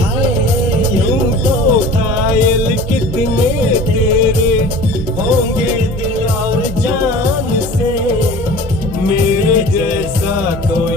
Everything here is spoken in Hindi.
हाय यूं तो घायल कितने तेरे होंगे दिल और जान से, मेरे जैसा कोई